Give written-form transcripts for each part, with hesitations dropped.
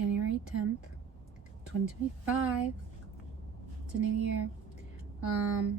January 10th, 2025. It's a new year. I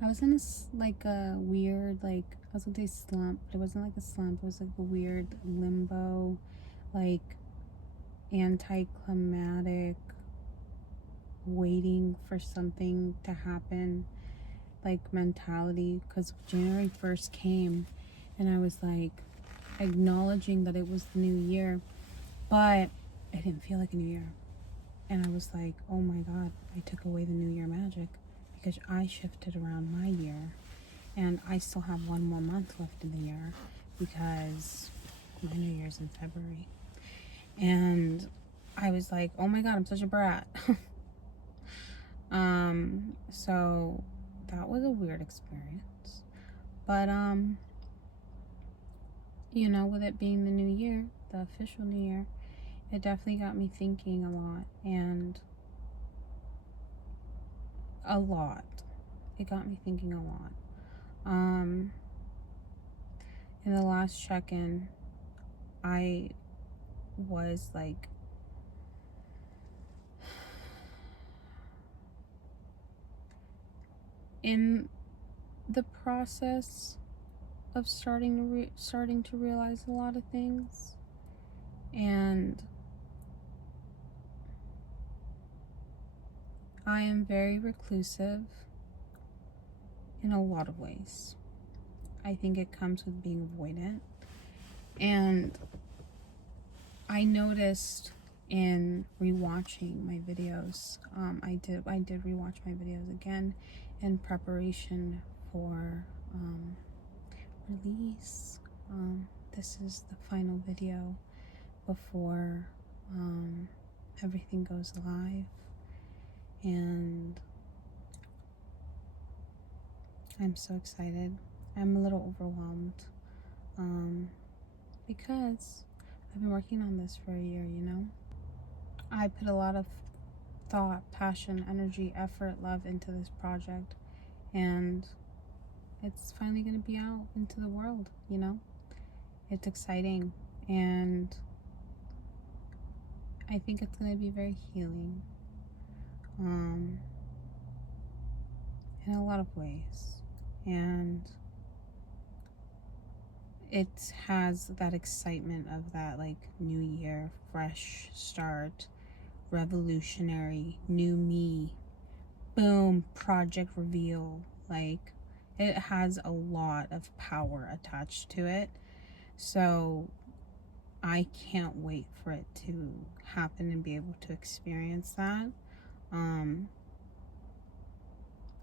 was in a weird, I was gonna say slump, but it wasn't like a slump. It was like a weird limbo, like anticlimactic, waiting for something to happen, like mentality. Because January 1st came, and I was like acknowledging that it was the new year, but it didn't feel like a new year. And I was like, oh my God, I took away the new year magic because I shifted around my year, and I still have one more month left in the year because my new year's in February. And I was like, oh my God, I'm such a brat. So that was a weird experience. But with it being the new year, the official new year, it definitely got me thinking a lot. It got me thinking a lot. In the last check-in, I was like, in the process of starting to realize a lot of things, and I am very reclusive in a lot of ways. I think it comes with being avoidant, and I noticed in rewatching my videos, I did rewatch my videos again in preparation for release. This is the final video before everything goes live, and I'm so excited. I'm a little overwhelmed because I've been working on this for a year, I put a lot of thought, passion, energy, effort, love into this project, and it's finally going to be out into the world, It's exciting, and I think it's going to be very healing in a lot of ways. And it has that excitement of that new year, fresh start, revolutionary, new me, boom, project reveal. It has a lot of power attached to it. So I can't wait for it to happen and be able to experience that.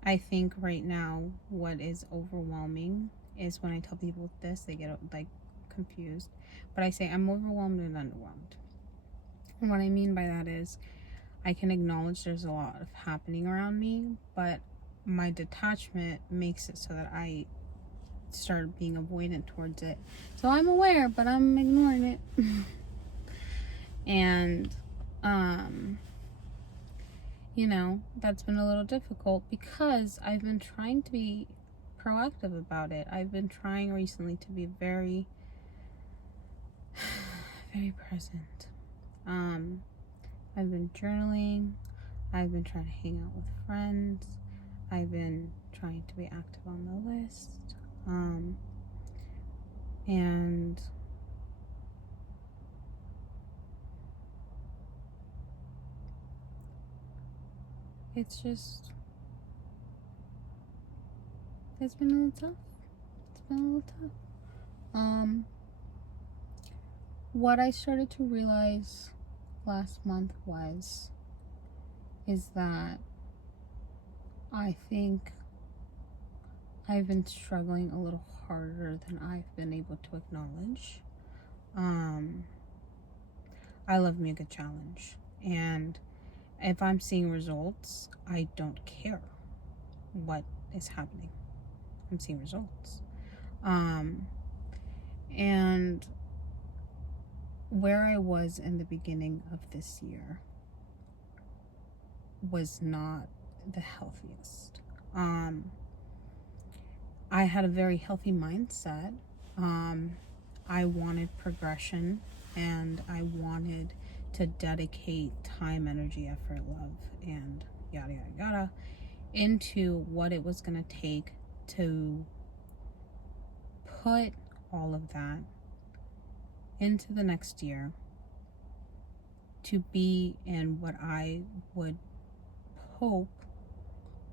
I think right now what is overwhelming is when I tell people this, they get confused. But I say I'm overwhelmed and underwhelmed. And what I mean by that is I can acknowledge there's a lot of happening around me, but my detachment makes it so that I start being avoidant towards it. So I'm aware, but I'm ignoring it. And that's been a little difficult because I've been trying to be proactive about it. I've been trying recently to be very very present. I've been journaling. I've been trying to hang out with friends. I've been trying to be active on the list. And it's been a little tough. What I started to realize last month is that I think I've been struggling a little harder than I've been able to acknowledge. I love me a good challenge, and if I'm seeing results, I don't care what is happening. I'm seeing results. And where I was in the beginning of this year was not the healthiest. I had a very healthy mindset. I wanted progression, and I wanted to dedicate time, energy, effort, love, and yada yada yada into what it was going to take to put all of that into the next year to be in what I would hope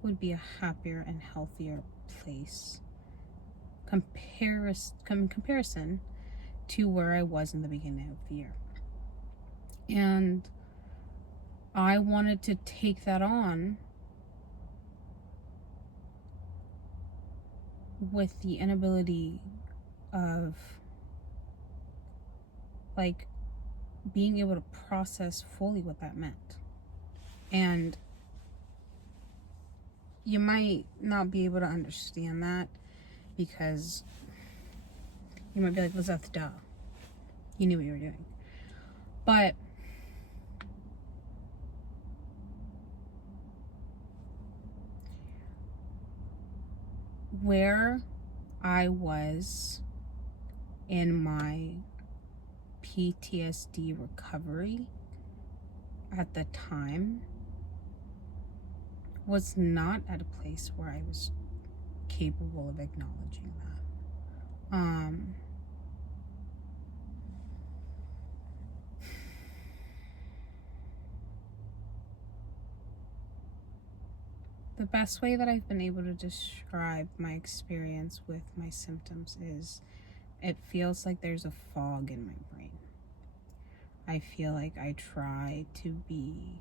would be a happier and healthier place comparison to where I was in the beginning of the year. And I wanted to take that on with the inability of like being able to process fully what that meant. And you might not be able to understand that because you might be like, Lizeth, duh. You knew what you were doing. But where I was in my PTSD recovery at the time was not at a place where I was capable of acknowledging that. The best way that I've been able to describe my experience with my symptoms is it feels like there's a fog in my brain. I feel like I try to be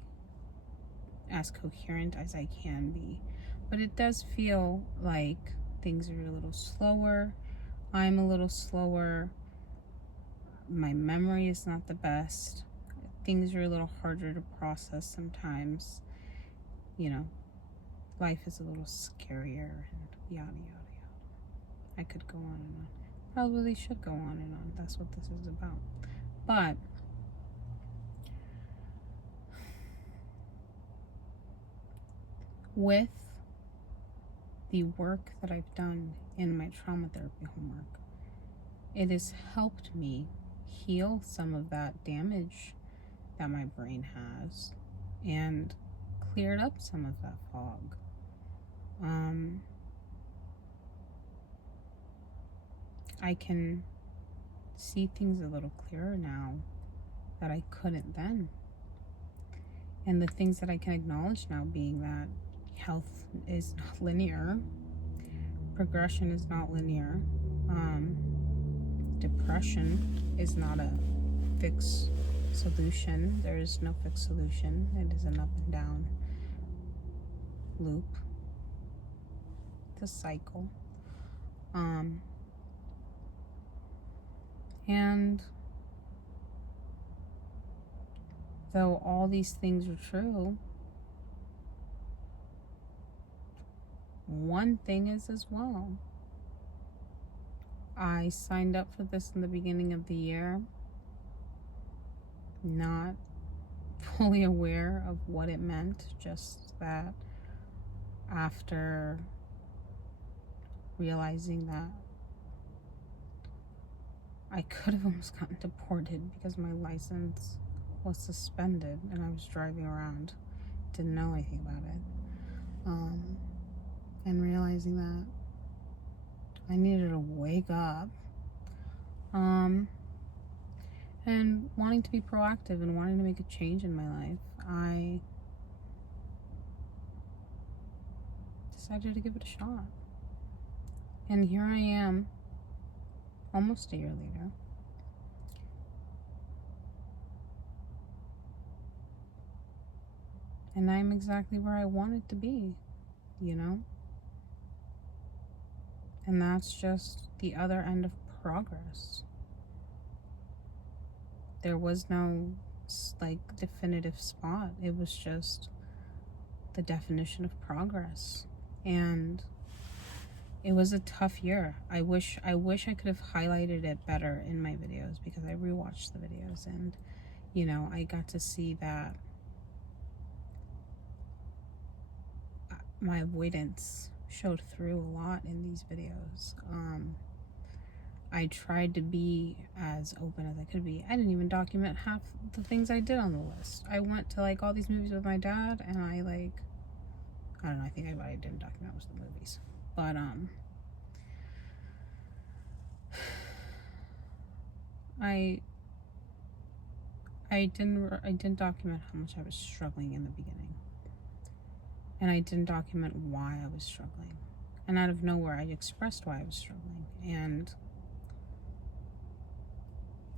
as coherent as I can be, but it does feel like things are a little slower. I'm a little slower. My memory is not the best. Things are a little harder to process sometimes. You know, life is a little scarier and yada, yada, yada. I could go on and on. Probably should go on and on. That's what this is about. But with the work that I've done in my trauma therapy homework, it has helped me heal some of that damage that my brain has and cleared up some of that fog. I can see things a little clearer now that I couldn't then. And the things that I can acknowledge now being that health is not linear, progression is not linear, depression is not a fixed solution. There is no fixed solution. It is an up and down loop. It's a cycle. And though all these things are true, one thing is as well. I signed up for this in the beginning of the year, not fully aware of what it meant, just that after realizing that I could have almost gotten deported because my license was suspended and I was driving around, didn't know anything about it, and realizing that I needed to wake up, and wanting to be proactive and wanting to make a change in my life, I decided to give it a shot. And here I am, almost a year later. And I'm exactly where I wanted to be, you know? And that's just the other end of progress. There was no definitive spot. It was just the definition of progress. And it was a tough year. I wish I could have highlighted it better in my videos because I rewatched the videos and, you know, I got to see that my avoidance showed through a lot in these videos. I tried to be as open as I could be. I didn't even document half the things I did on the list. I went to like all these movies with my dad, and I don't know, I think what I didn't document was the movies. But I didn't document how much I was struggling in the beginning. And I didn't document why I was struggling. And out of nowhere, I expressed why I was struggling. And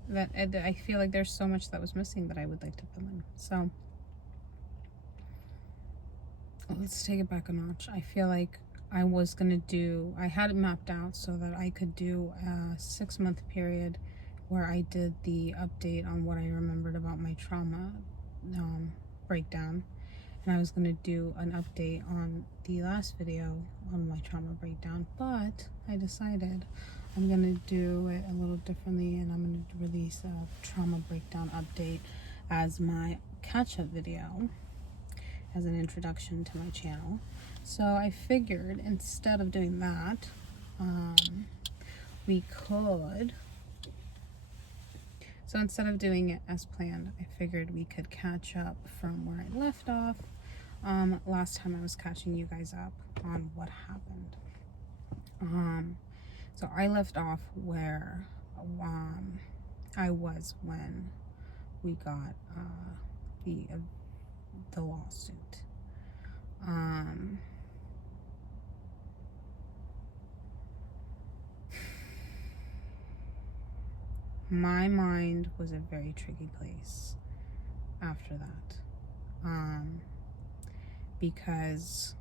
that I feel like there's so much that was missing that I would like to fill in. So let's take it back a notch. I feel like I had it mapped out so that I could do a 6-month period where I did the update on what I remembered about my trauma breakdown. And I was going to do an update on the last video on my trauma breakdown, but I decided I'm going to do it a little differently, and I'm going to release a trauma breakdown update as my catch-up video, as an introduction to my channel. So I figured instead of doing that, so instead of doing it as planned, I figured we could catch up from where I left off last time I was catching you guys up on what happened. So I left off where I was when we got the lawsuit. My mind was a very tricky place after that, because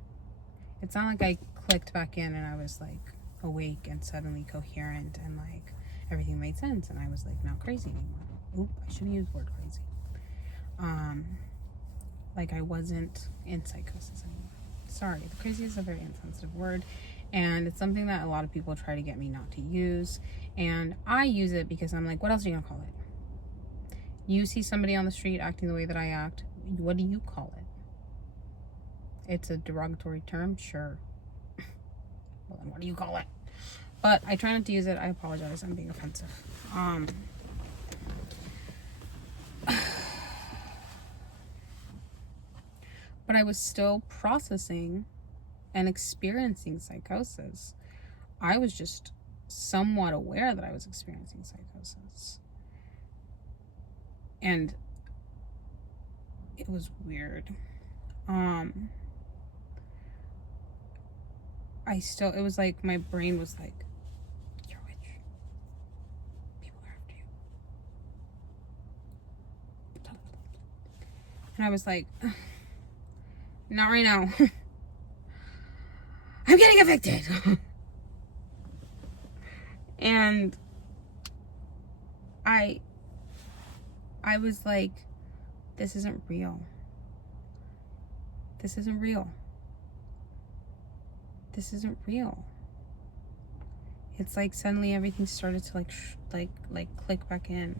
it's not like I clicked back in and I was like awake and suddenly coherent and like everything made sense and I was like not crazy anymore. Oop, I shouldn't use the word crazy. Like I wasn't in psychosis anymore. Sorry, the crazy is a very insensitive word, and it's something that a lot of people try to get me not to use, and I use it because I'm like, what else are you gonna call it? You see somebody on the street acting the way that I act, what do you call it? It's a derogatory term, sure. Well, then what do you call it? But I try not to use it. I apologize, I'm being offensive. But I was still processing and experiencing psychosis. I was just somewhat aware that I was experiencing psychosis. And it was weird. It was like my brain was like, you're a witch. People are after you. And I was like, not right now. I'm getting evicted. And I was like, this isn't real. This isn't real. This isn't real. It's like suddenly everything started to like click back in.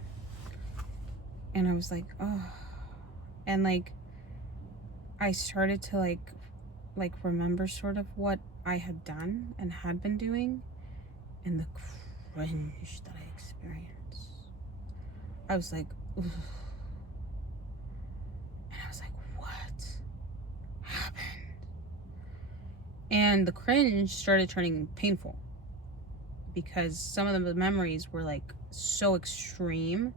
And I was like, oh. And like I started to like remember sort of what I had done and had been doing, and the cringe that I experienced. I was like, ooh. And I was like, what happened? And the cringe started turning painful because some of the memories were like so extreme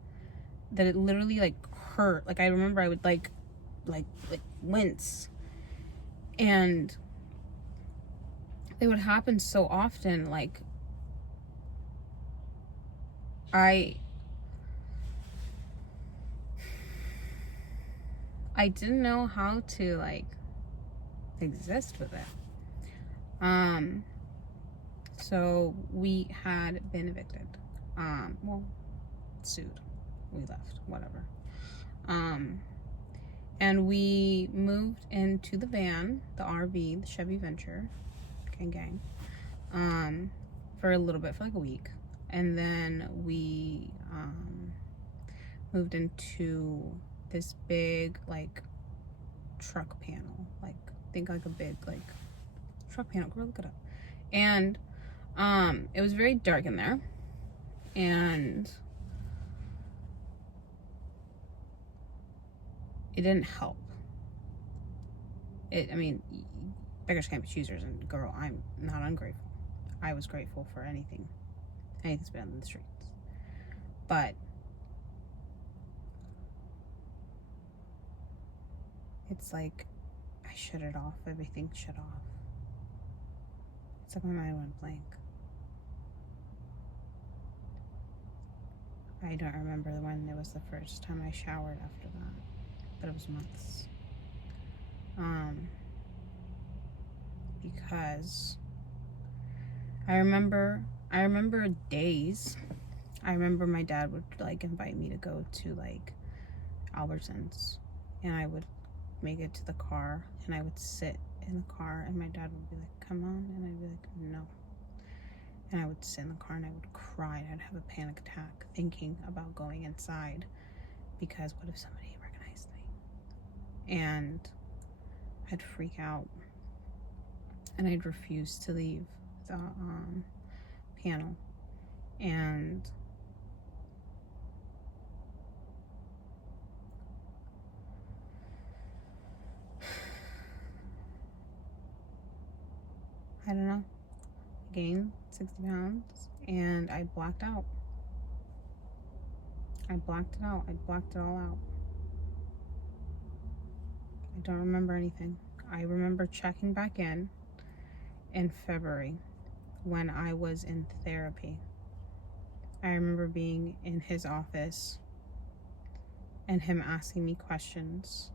that it literally like hurt. Like I remember I would like wince, and it would happen so often. Like I didn't know how to like exist with it. So we had been evicted. Well, sued. We left, whatever. And we moved into the van, the RV, the Chevy Venture, gang, for a little bit, for like a week. And then we moved into this big like truck panel, like think like a big like truck panel. Girl, look it up. And it was very dark in there. And it didn't help. I mean, beggars can't be choosers, and girl, I'm not ungrateful. I was grateful for anything's been in the streets. But it's like I shut it off. Everything shut off. It's like my mind went blank. I don't remember when it was the first time I showered after that, but it was months. Because I remember days. I remember my dad would like invite me to go to like Albertsons, and I would make it to the car, and I would sit in the car, and my dad would be like, "Come on," and I'd be like, "No." And I would sit in the car and I would cry, and I'd have a panic attack thinking about going inside, because what if somebody recognized me? And I'd freak out, and I'd refuse to leave the panel. And I don't know, I gained 60 pounds, and I blacked out. I blacked it out. I blacked it all out. I don't remember anything. I remember checking back in February when I was in therapy. I remember being in his office and him asking me questions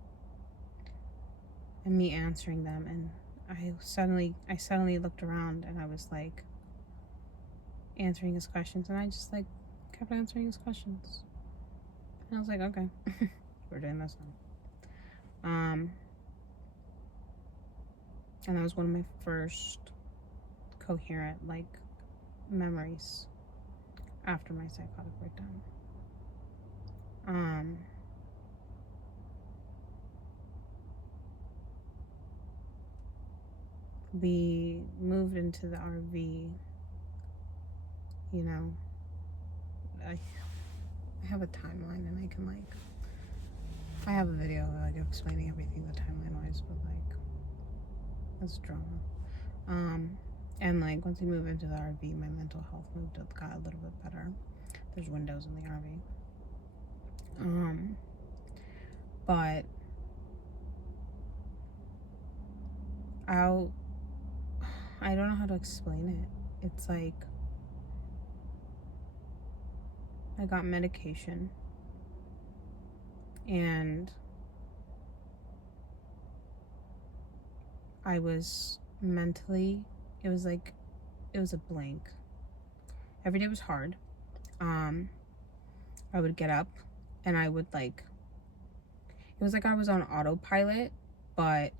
and me answering them, and I suddenly looked around, and I was like answering his questions, and I just like kept answering his questions. And I was like, okay, we're doing this now. And that was one of my first coherent like memories after my psychotic breakdown. We moved into the RV. You know, I have a timeline, and I can like, I have a video like explaining everything the timeline wise, but like that's drama. And like once we moved into the RV, my mental health got a little bit better. There's windows in the RV. But I don't know how to explain it. It's like I got medication, and I was mentally, it was a blank. Every day was hard. I would get up, and I would like, it was like I was on autopilot, but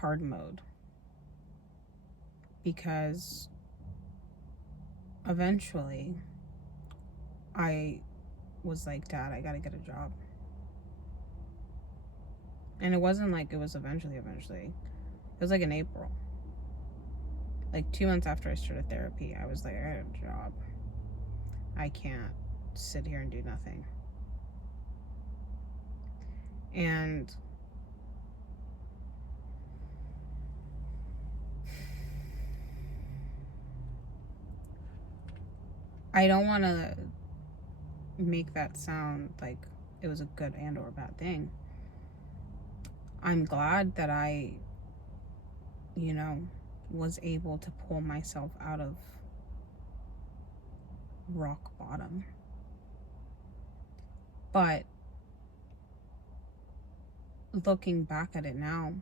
hard mode. Because eventually I was like, Dad, I gotta get a job. And it wasn't like it was eventually. It was like in April. Like 2 months after I started therapy, I was like, I got a job. I can't sit here and do nothing. And I don't want to make that sound like it was a good and or bad thing. I'm glad that I, was able to pull myself out of rock bottom. But looking back at it now,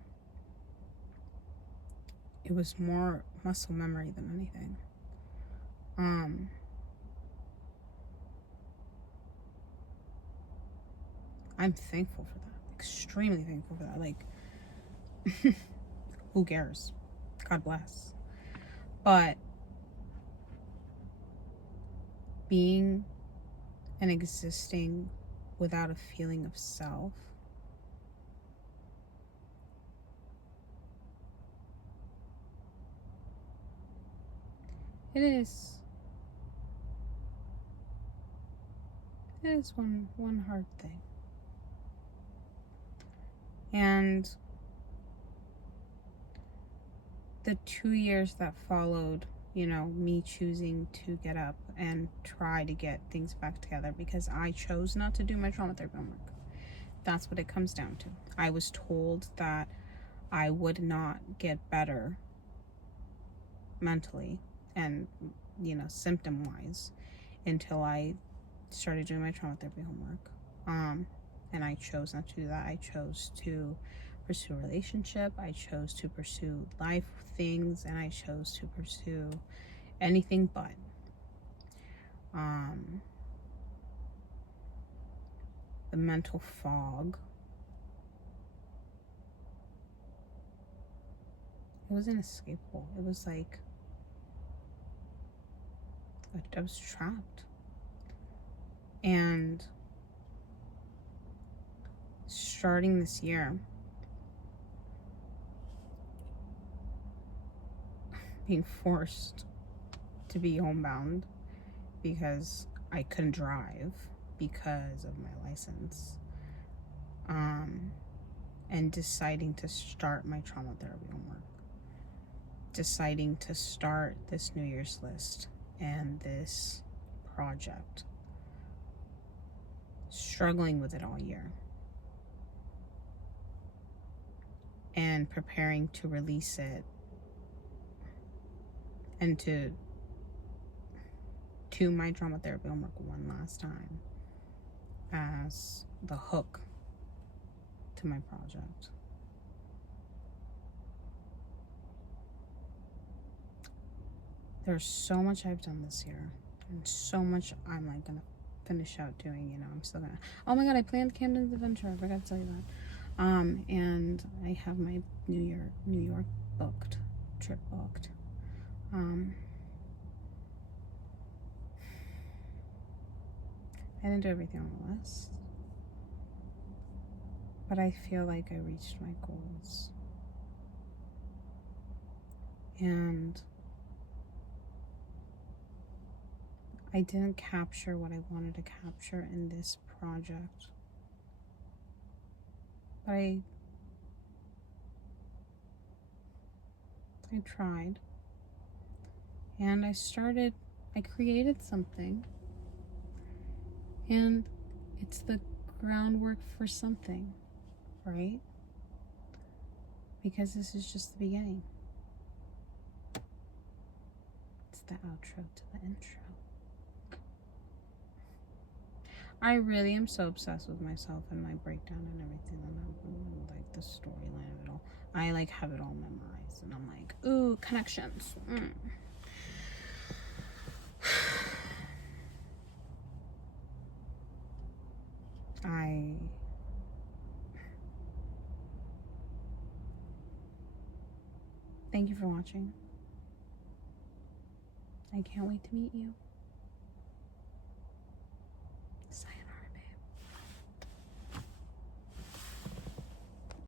it was more muscle memory than anything. I'm thankful for that. Extremely thankful for that. Like, who cares? God bless. But being and existing without a feeling of self, it is It is one hard thing. And the 2 years that followed, you know, me choosing to get up and try to get things back together because I chose not to do my trauma therapy homework. That's what it comes down to. I was told that I would not get better mentally and, you know, symptom wise until I started doing my trauma therapy homework. And I chose not to do that. I chose to pursue a relationship. I chose to pursue life things, and I chose to pursue anything but. The mental fog. It was inescapable. It was like I was trapped. And starting this year, being forced to be homebound because I couldn't drive because of my license, and deciding to start my trauma therapy homework, deciding to start this New Year's list and this project, struggling with it all year, and preparing to release it and to my trauma therapy homework one last time as the hook to my project. There's so much I've done this year and so much I'm like gonna finish out doing, you know. I'm still gonna, oh my god, I planned Camden's Adventure, I forgot to tell you that. And I have my New York trip booked. I didn't do everything on the list, but I feel like I reached my goals. And I didn't capture what I wanted to capture in this project. But I tried. And I created something. And it's the groundwork for something, right? Because this is just the beginning. It's the outro to the intro. I really am so obsessed with myself and my breakdown and everything, and like the storyline of it all. I like have it all memorized, and I'm like, ooh, connections. Thank you for watching. I can't wait to meet you.